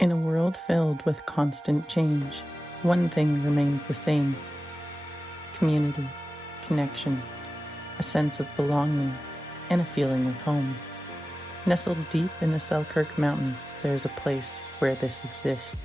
In a world filled with constant change, one thing remains the same: community, connection, a sense of belonging, and a feeling of home. Nestled deep in the Selkirk Mountains, there is a place where this exists.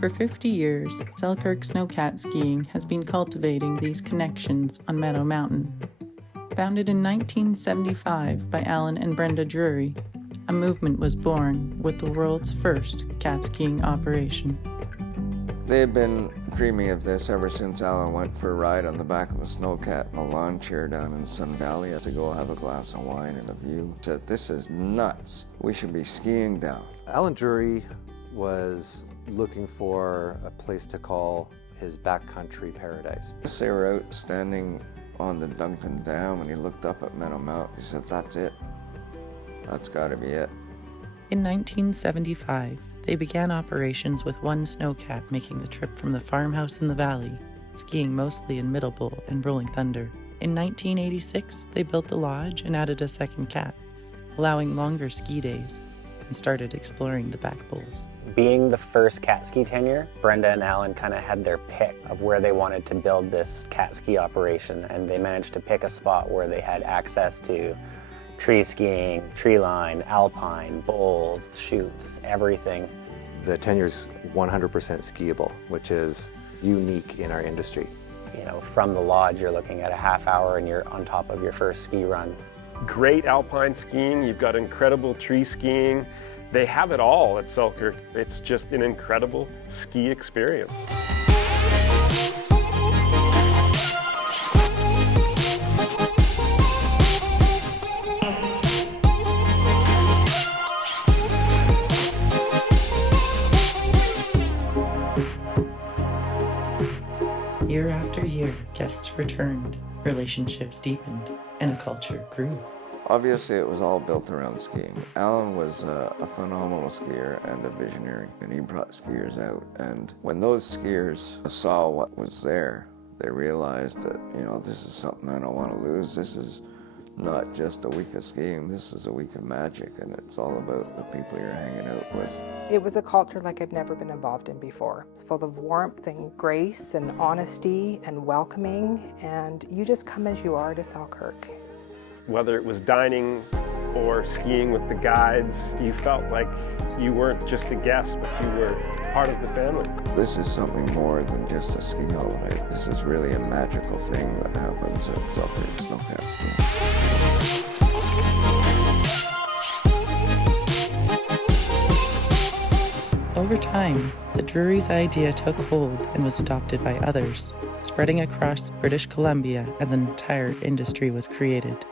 For 50 years, Selkirk Snowcat Skiing has been cultivating these connections on Meadow Mountain. Founded in 1975 by Allan and Brenda Drury, a movement was born with the world's first cat skiing operation. They had been dreaming of this ever since Allan went for a ride on the back of a snowcat in a lawn chair down in Sun Valley to go have a glass of wine and a view. He said, "This is nuts. We should be skiing down." Allan Drury was looking for a place to call his backcountry paradise. They were out standing on the Duncan Dam and he looked up at Meadow Mountain. He said, "That's it. That's got to be it." In 1975, they began operations with one snowcat making the trip from the farmhouse in the valley, skiing mostly in Middle Bowl and Rolling Thunder. In 1986, they built the lodge and added a second cat, allowing longer ski days, and started exploring the back bowls. Being the first cat ski tenure, Brenda and Allan kind of had their pick of where they wanted to build this cat ski operation, and they managed to pick a spot where they had access to tree skiing, tree line, alpine, bowls, chutes, everything. The tenure's 100% skiable, which is unique in our industry. You know, from the lodge, you're looking at a half hour and you're on top of your first ski run. Great alpine skiing, you've got incredible tree skiing. They have it all at Selkirk. It's just an incredible ski experience. Year after year, guests returned, relationships deepened, and a culture grew. Obviously, it was all built around skiing. Allan was a phenomenal skier and a visionary, and he brought skiers out. And when those skiers saw what was there, they realized that, you know, this is something I don't want to lose. This is not just a week of skiing, this is a week of magic, and it's all about the people you're hanging out with. It was a culture like I've never been involved in before. It's full of warmth and grace and honesty and welcoming, and you just come as you are to Selkirk. Whether it was dining or skiing with the guides, you felt like you weren't just a guest, but you were part of the family. This is something more than just a ski holiday. This is really a magical thing that happens at Selkirk Snowcat Skiing. Over time, the Drury's idea took hold and was adopted by others, spreading across British Columbia as an entire industry was created.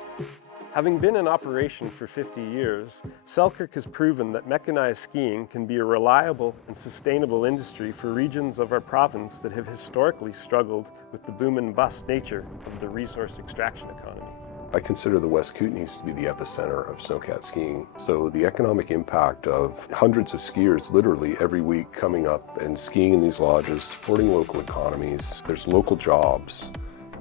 Having been in operation for 50 years, Selkirk has proven that mechanized skiing can be a reliable and sustainable industry for regions of our province that have historically struggled with the boom and bust nature of the resource extraction economy. I consider the West Kootenays to be the epicenter of snowcat skiing. So the economic impact of hundreds of skiers literally every week coming up and skiing in these lodges, supporting local economies, there's local jobs.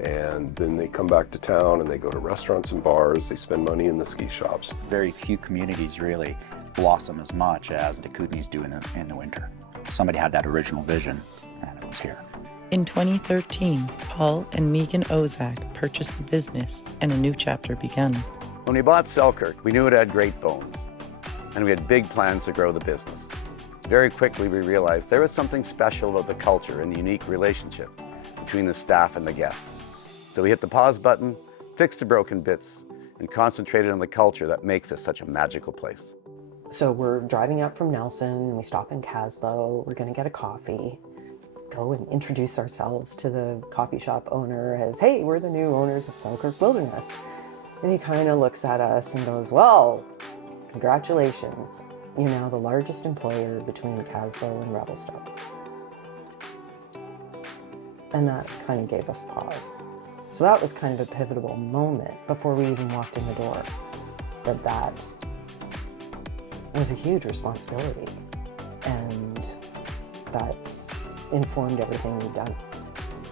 And then they come back to town and they go to restaurants and bars, they spend money in the ski shops. Very few communities really blossom as much as the Kootenays do in the winter. Somebody had that original vision, and it was here. In 2013, Paul and Megan Osak purchased the business, and a new chapter began. When we bought Selkirk, we knew it had great bones, and we had big plans to grow the business. Very quickly, we realized there was something special about the culture and the unique relationship between the staff and the guests. So we hit the pause button, fixed the broken bits, and concentrated on the culture that makes this such a magical place. So we're driving up from Nelson, we stop in Caslow, we're gonna get a coffee, go and introduce ourselves to the coffee shop owner as, hey, we're the new owners of Selkirk Wilderness. And he kind of looks at us and goes, well, congratulations. You're now the largest employer between Caslow and Revelstoke. And that kind of gave us pause. So that was kind of a pivotal moment before we even walked in the door, that was a huge responsibility, and that informed everything we've done.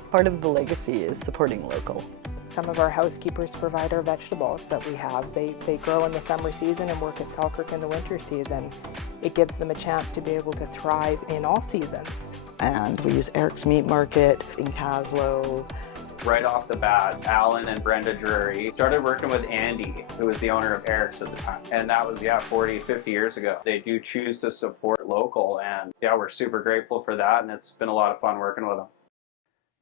Part of the legacy is supporting local. Some of our housekeepers provide our vegetables that we have. They grow in the summer season and work at Selkirk in the winter season. It gives them a chance to be able to thrive in all seasons. And we use Eric's Meat Market in Caslow. Right off the bat, Allan and Brenda Drury started working with Andy, who was the owner of Eric's at the time. And that was, 40, 50 years ago. They do choose to support local, and we're super grateful for that, and it's been a lot of fun working with them.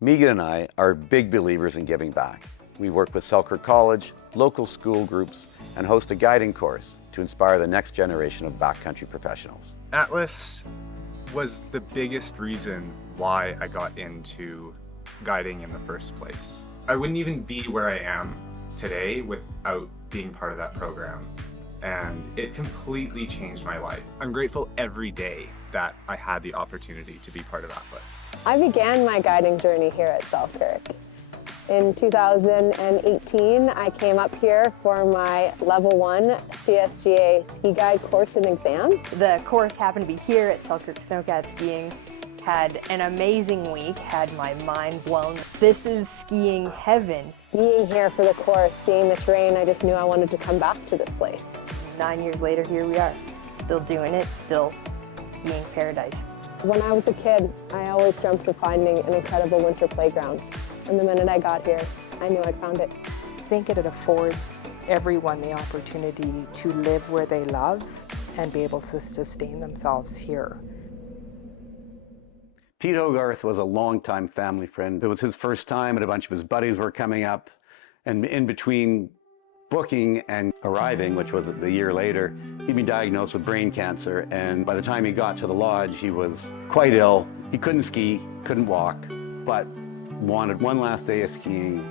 Megan and I are big believers in giving back. We work with Selkirk College, local school groups, and host a guiding course to inspire the next generation of backcountry professionals. Atlas was the biggest reason why I got into guiding in the first place. I wouldn't even be where I am today without being part of that program, and it completely changed my life. I'm grateful every day that I had the opportunity to be part of Atlas. I began my guiding journey here at Selkirk. In 2018, I came up here for my Level 1 CSGA ski guide course and exam. The course happened to be here at Selkirk Snowcat Skiing. Had an amazing week, had my mind blown. This is skiing heaven. Being here for the course, seeing the terrain, I just knew I wanted to come back to this place. 9 years later, here we are. Still doing it, still skiing paradise. When I was a kid, I always dreamt of finding an incredible winter playground. And the minute I got here, I knew I'd found it. I think it affords everyone the opportunity to live where they love and be able to sustain themselves here. Pete Hogarth was a longtime family friend. It was his first time, and a bunch of his buddies were coming up. And in between booking and arriving, which was a year later, he'd been diagnosed with brain cancer. And by the time he got to the lodge, he was quite ill. He couldn't ski, couldn't walk, but wanted one last day of skiing.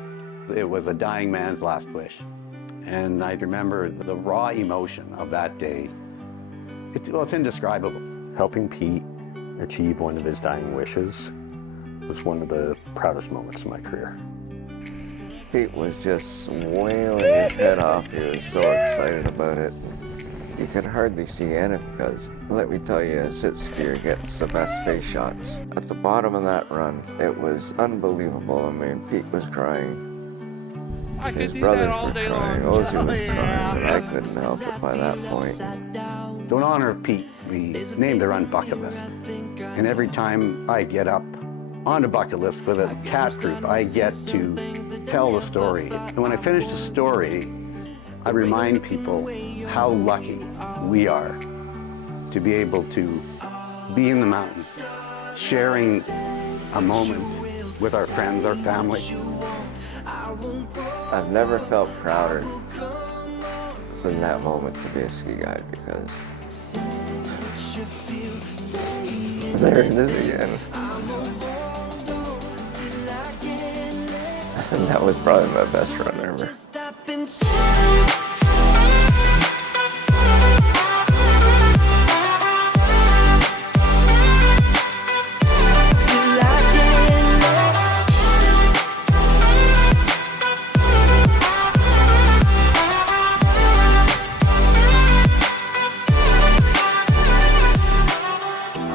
It was a dying man's last wish. And I remember the raw emotion of that day. It's indescribable. Helping Pete achieve one of his dying wishes was one of the proudest moments of my career. Pete was just wailing his head off. He was so excited about it. You could hardly see in it because, let me tell you, a sit skier gets the best face shots. At the bottom of that run, it was unbelievable. I mean, Pete was crying. His brothers were crying, Osak was crying, but I couldn't help it by that point. So in honor of Pete, we named the run Bucket List. And every time I get up on a bucket list with a cat group, I get to tell the story. And when I finish the story, I remind people how lucky we are to be able to be in the mountains, sharing a moment with our friends, our family. I've never felt prouder than that moment to be a ski guide, because there it is again. And that was probably my best run ever.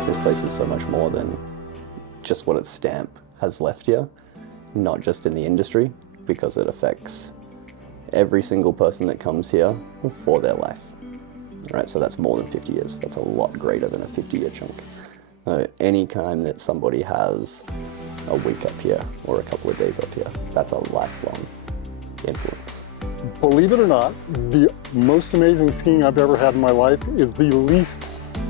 This place is so much more than just what its stamp has left here, not just in the industry, because it affects every single person that comes here for their life. Right, so that's more than 50 years. That's a lot greater than a 50-year chunk. Any time that somebody has a week up here or a couple of days up here, that's a lifelong influence. Believe it or not, the most amazing skiing I've ever had in my life is the least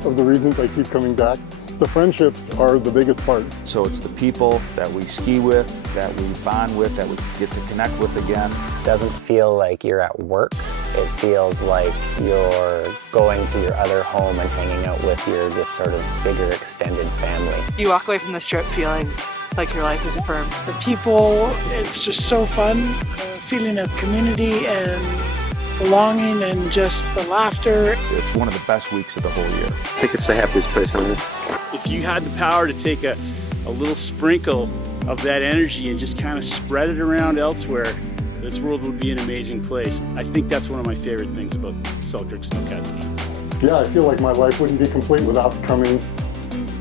of the reasons I keep coming back. The friendships are the biggest part. So it's the people that we ski with, that we bond with, that we get to connect with again. It doesn't feel like you're at work. It feels like you're going to your other home and hanging out with your just sort of bigger extended family. You walk away from this trip feeling like your life is affirmed. The people, it's just so fun. A feeling of community and belonging and just the laughter. It's one of the best weeks of the whole year. I think it's the happiest place on earth. If you had the power to take a little sprinkle of that energy and just kind of spread it around elsewhere, this world would be an amazing place. I think that's one of my favorite things about Selkirk Snowcat Skiing. Yeah, I feel like my life wouldn't be complete without coming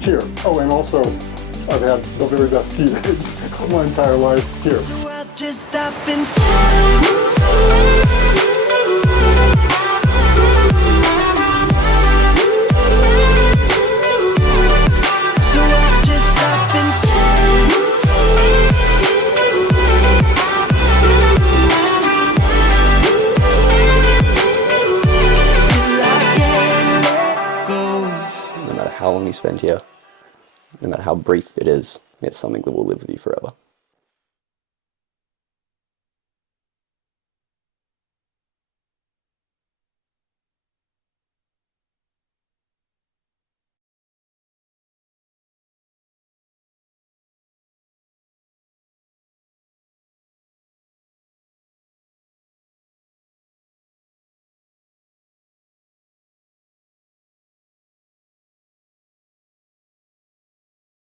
here. Oh, and also, I've had the very best ski days of my entire life here. No matter how long you spend here, no matter how brief it is, it's something that will live with you forever.